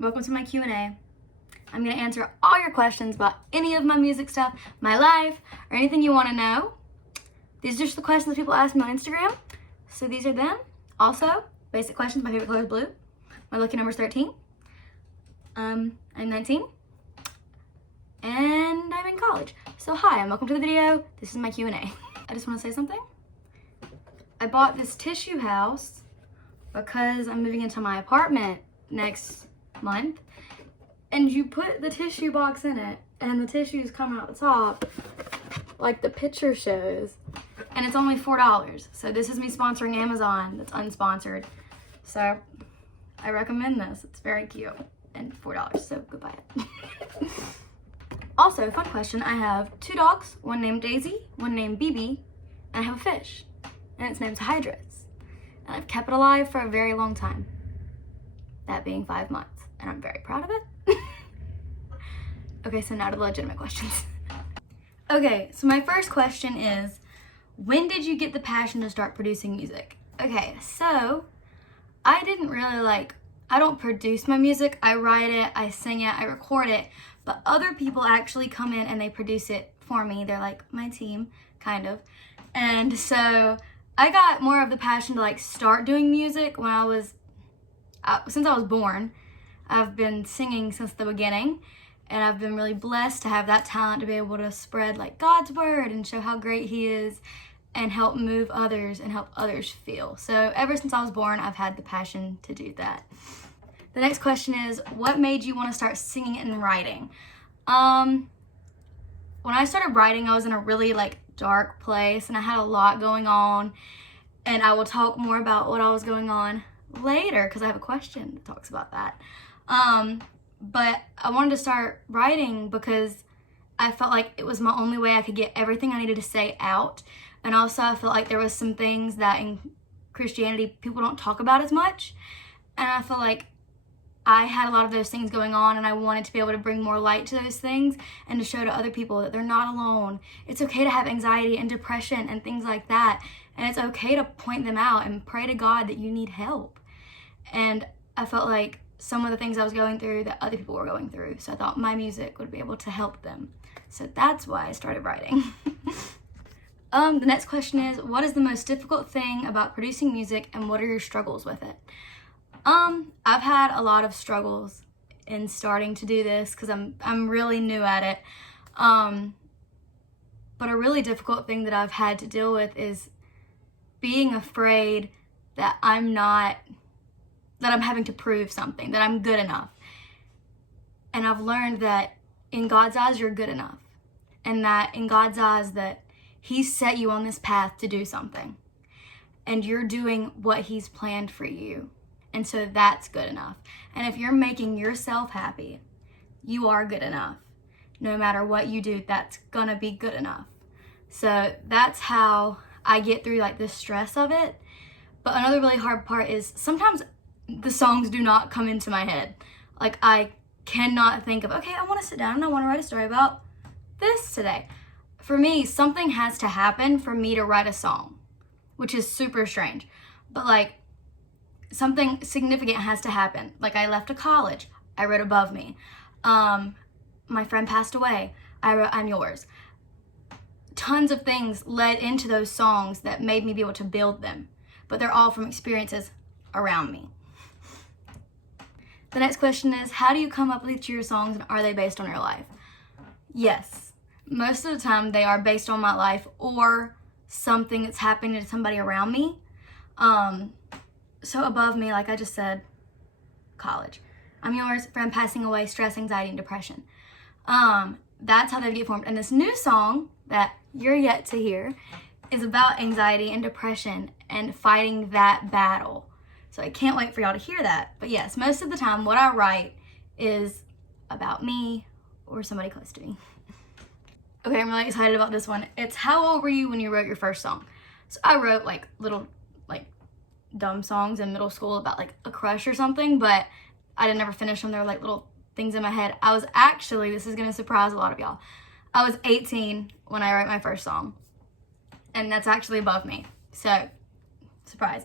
Welcome to my Q&A. I'm going to answer all your questions about any of my music stuff, my life, or anything you want to know. These are just the questions people ask me on Instagram, so these are them. Also, basic questions, my favorite color is blue. My lucky number is 13. I'm 19, and I'm in college. So hi, and welcome to the video. This is my Q&A. I just want to say something. I bought this tissue house because I'm moving into my apartment next month, and you put the tissue box in it and the tissues come out the top like the picture shows, and it's only $4. So this is me sponsoring Amazon that's unsponsored, so I recommend this. It's very cute and $4, so go buy it. Also, fun question, I have 2 dogs, one named Daisy, one named BB, and I have a fish, and its name's Hydras, and I've kept it alive for a very long time, that being 5 months. And I'm very proud of it. Okay, so now to the legitimate questions. Okay, so my first question is, when did you get the passion to start producing music? Okay, so I didn't really I don't produce my music. I write it, I sing it, I record it, but other people actually come in and they produce it for me. They're like my team, kind of. And so I got more of the passion to start doing music when since I was born. I've been singing since the beginning, and I've been really blessed to have that talent to be able to spread God's word and show how great He is and help move others and help others feel. So ever since I was born, I've had the passion to do that. The next question is, what made you want to start singing and writing? When I started writing, I was in a really dark place, and I had a lot going on, and I will talk more about what I was going on later because I have a question that talks about that. But I wanted to start writing because I felt like it was my only way I could get everything I needed to say out. And also I felt like there was some things that in Christianity people don't talk about as much. And I felt like I had a lot of those things going on, and I wanted to be able to bring more light to those things and to show to other people that they're not alone. It's okay to have anxiety and depression and things like that. And it's okay to point them out and pray to God that you need help. And I felt like some of the things I was going through that other people were going through. So I thought my music would be able to help them. So that's why I started writing. The next question is, what is the most difficult thing about producing music, and what are your struggles with it? I've had a lot of struggles in starting to do this because I'm really new at it. But a really difficult thing that I've had to deal with is being afraid that I'm having to prove something, that I'm good enough. And I've learned that in God's eyes, you're good enough. And that in God's eyes, that He set you on this path to do something. And you're doing what He's planned for you. And so that's good enough. And if you're making yourself happy, you are good enough. No matter what you do, that's gonna be good enough. So that's how I get through the stress of it. But another really hard part is sometimes the songs do not come into my head. I cannot think of, okay, I want to sit down and I want to write a story about this today. For me, something has to happen for me to write a song, which is super strange. But something significant has to happen. I left a college, I wrote Above Me. My friend passed away, I wrote I'm Yours. Tons of things led into those songs that made me be able to build them. But they're all from experiences around me. The next question is, how do you come up with your songs, and are they based on your life? Yes, most of the time they are based on my life or something that's happening to somebody around me. So Above Me, like I just said, college. I'm Yours, friend passing away, stress, anxiety, and depression. That's how they get formed. And this new song that you're yet to hear is about anxiety and depression and fighting that battle. So I can't wait for y'all to hear that. But yes, most of the time what I write is about me or somebody close to me. Okay, I'm really excited about this one. It's, how old were you when you wrote your first song? So I wrote little dumb songs in middle school about a crush or something, but I didn't ever finish them. They were little things in my head. I was actually, this is gonna surprise a lot of y'all, I was 18 when I wrote my first song, and that's actually Above Me. So, surprise.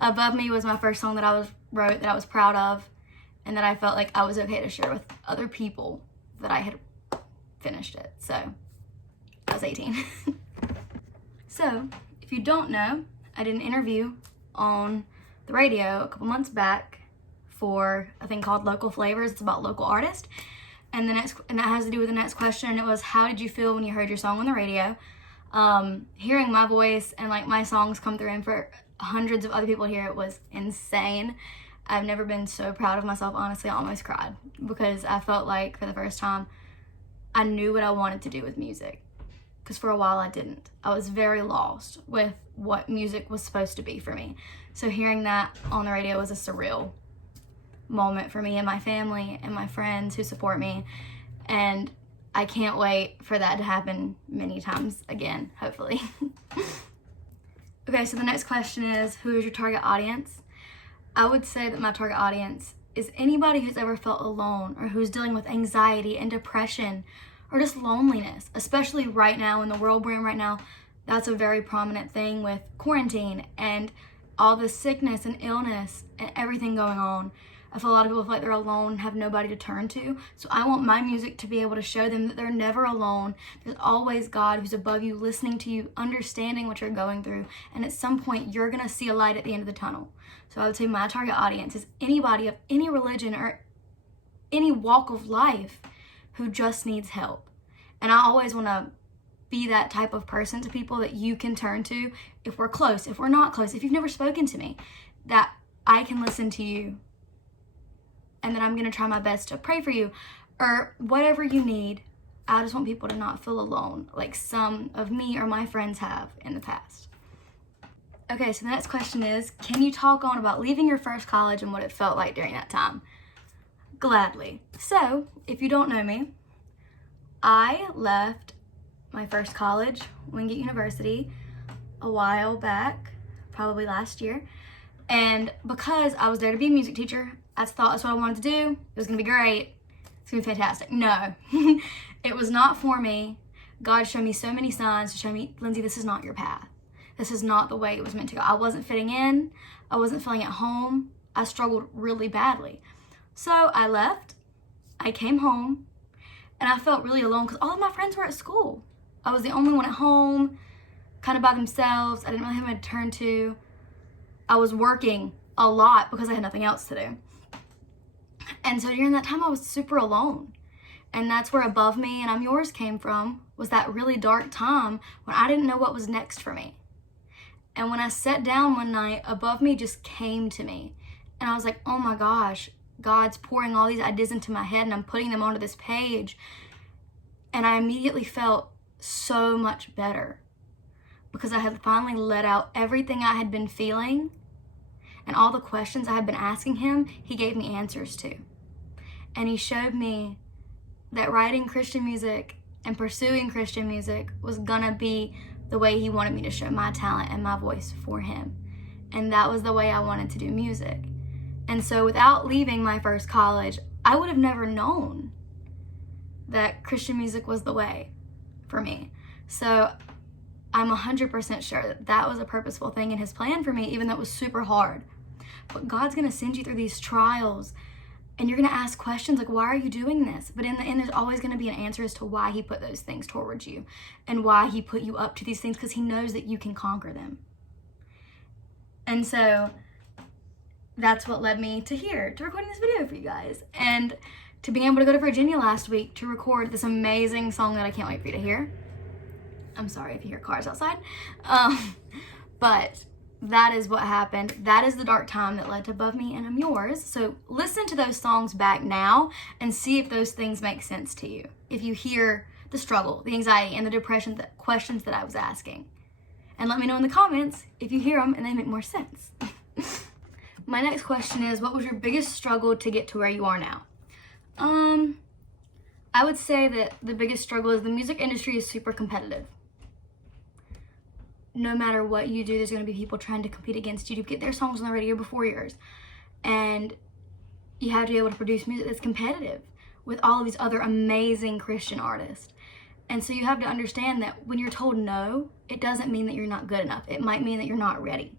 Above Me was my first song that I wrote that I was proud of, and that I felt like I was okay to share with other people that I had finished it. So I was 18. So if you don't know, I did an interview on the radio a couple months back for a thing called Local Flavors. It's about local artists. And that has to do with the next question. And it was, how did you feel when you heard your song on the radio? Hearing my voice and like my songs come through, and for hundreds of other people here, it was insane. I've never been so proud of myself. Honestly, I almost cried because I felt like for the first time I knew what I wanted to do with music, because for a while I didn't. I was very lost with what music was supposed to be for me. So hearing that on the radio was a surreal moment for me and my family and my friends who support me, and I can't wait for that to happen many times again, hopefully. Okay, so the next question is, who is your target audience? I would say that my target audience is anybody who's ever felt alone, or who's dealing with anxiety and depression or just loneliness, especially right now in the world we're in right now. That's a very prominent thing with quarantine and all this sickness and illness and everything going on. I feel a lot of people feel like they're alone, have nobody to turn to. So I want my music to be able to show them that they're never alone. There's always God who's above you, listening to you, understanding what you're going through. And at some point, you're going to see a light at the end of the tunnel. So I would say my target audience is anybody of any religion or any walk of life who just needs help. And I always want to be that type of person to people that you can turn to if we're close, if we're not close, if you've never spoken to me, that I can listen to you, and that I'm going to try my best to pray for you, or whatever you need. I just want people to not feel alone like some of me or my friends have in the past. Okay, so the next question is, can you talk on about leaving your first college and what it felt like during that time? Gladly. So, if you don't know me, I left my first college, Wingate University, a while back, probably last year. And because I was there to be a music teacher, I thought that's what I wanted to do. It was going to be great. It's going to be fantastic. No, it was not for me. God showed me so many signs to show me, Lindsay, this is not your path. This is not the way it was meant to go. I wasn't fitting in. I wasn't feeling at home. I struggled really badly. So I left. I came home, and I felt really alone because all of my friends were at school. I was the only one at home, kind of by themselves. I didn't really have anyone to turn to. I was working a lot because I had nothing else to do. And so during that time, I was super alone. And that's where Above Me and I'm Yours came from, was that really dark time when I didn't know what was next for me. And when I sat down one night, Above Me just came to me. And I was like, oh my gosh, God's pouring all these ideas into my head and I'm putting them onto this page. And I immediately felt so much better because I had finally let out everything I had been feeling, and all the questions I had been asking him, he gave me answers to. And he showed me that writing Christian music and pursuing Christian music was gonna be the way he wanted me to show my talent and my voice for him. And that was the way I wanted to do music. And so without leaving my first college, I would have never known that Christian music was the way for me. So I'm 100% sure that that was a purposeful thing in his plan for me, even though it was super hard. But God's gonna send you through these trials, and you're gonna ask questions like, why are you doing this? But in the end, there's always gonna be an answer as to why he put those things towards you and why he put you up to these things, because he knows that you can conquer them. And so that's what led me to here, to recording this video for you guys, and to being able to go to Virginia last week to record this amazing song that I can't wait for you to hear. I'm sorry if you hear cars outside. But that is what happened. That is the dark time that led to Above Me and I'm Yours. So listen to those songs back now and see if those things make sense to you. If you hear the struggle, the anxiety, and the depression, the questions that I was asking. And let me know in the comments if you hear them and they make more sense. My next question is, what was your biggest struggle to get to where you are now? I would say that the biggest struggle is the music industry is super competitive. No matter what you do, there's going to be people trying to compete against you to get their songs on the radio before yours. And you have to be able to produce music that's competitive with all of these other amazing Christian artists. And so you have to understand that when you're told no, it doesn't mean that you're not good enough. It might mean that you're not ready.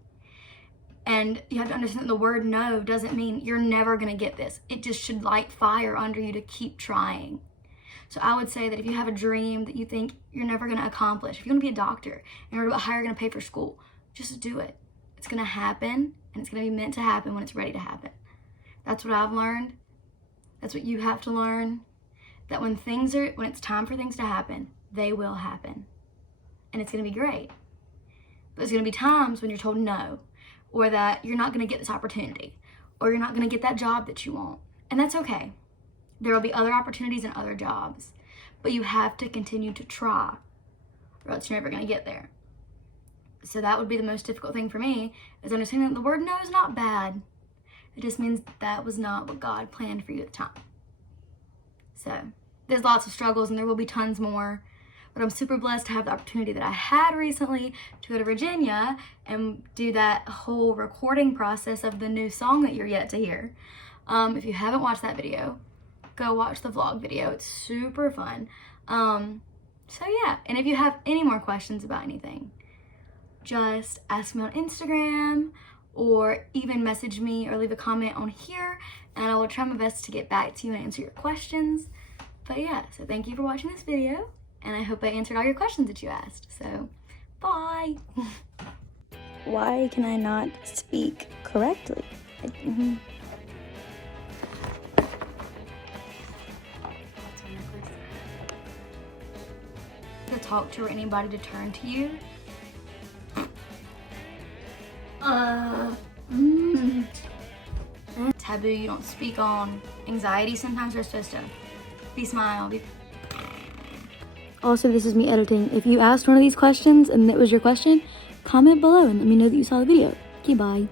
And you have to understand that the word no doesn't mean you're never going to get this. It just should light fire under you to keep trying. So I would say that if you have a dream that you think you're never going to accomplish, if you want to be a doctor and you're about how you're going to pay for school, just do it. It's going to happen, and it's going to be meant to happen when it's ready to happen. That's what I've learned. That's what you have to learn. That when it's time for things to happen, they will happen. And it's going to be great. But there's going to be times when you're told no, or that you're not going to get this opportunity, or you're not going to get that job that you want. And that's okay. There will be other opportunities and other jobs, but you have to continue to try, or else you're never going to get there. So that would be the most difficult thing for me, is understanding that the word no is not bad. It just means that was not what God planned for you at the time. So there's lots of struggles, and there will be tons more. But I'm super blessed to have the opportunity that I had recently to go to Virginia and do that whole recording process of the new song that you're yet to hear. If you haven't watched that video, go watch the vlog video. It's super fun. So yeah, and if you have any more questions about anything, just ask me on Instagram, or even message me or leave a comment on here, and I will try my best to get back to you and answer your questions. But yeah, so thank you for watching this video, and I hope I answered all your questions that you asked. So, bye! Why can I not speak correctly? To talk to or anybody to turn to you. Taboo, you don't speak on. Anxiety, sometimes we're supposed to be smile. Also, this is me editing. If you asked one of these questions and it was your question, comment below and let me know that you saw the video. Okay, bye.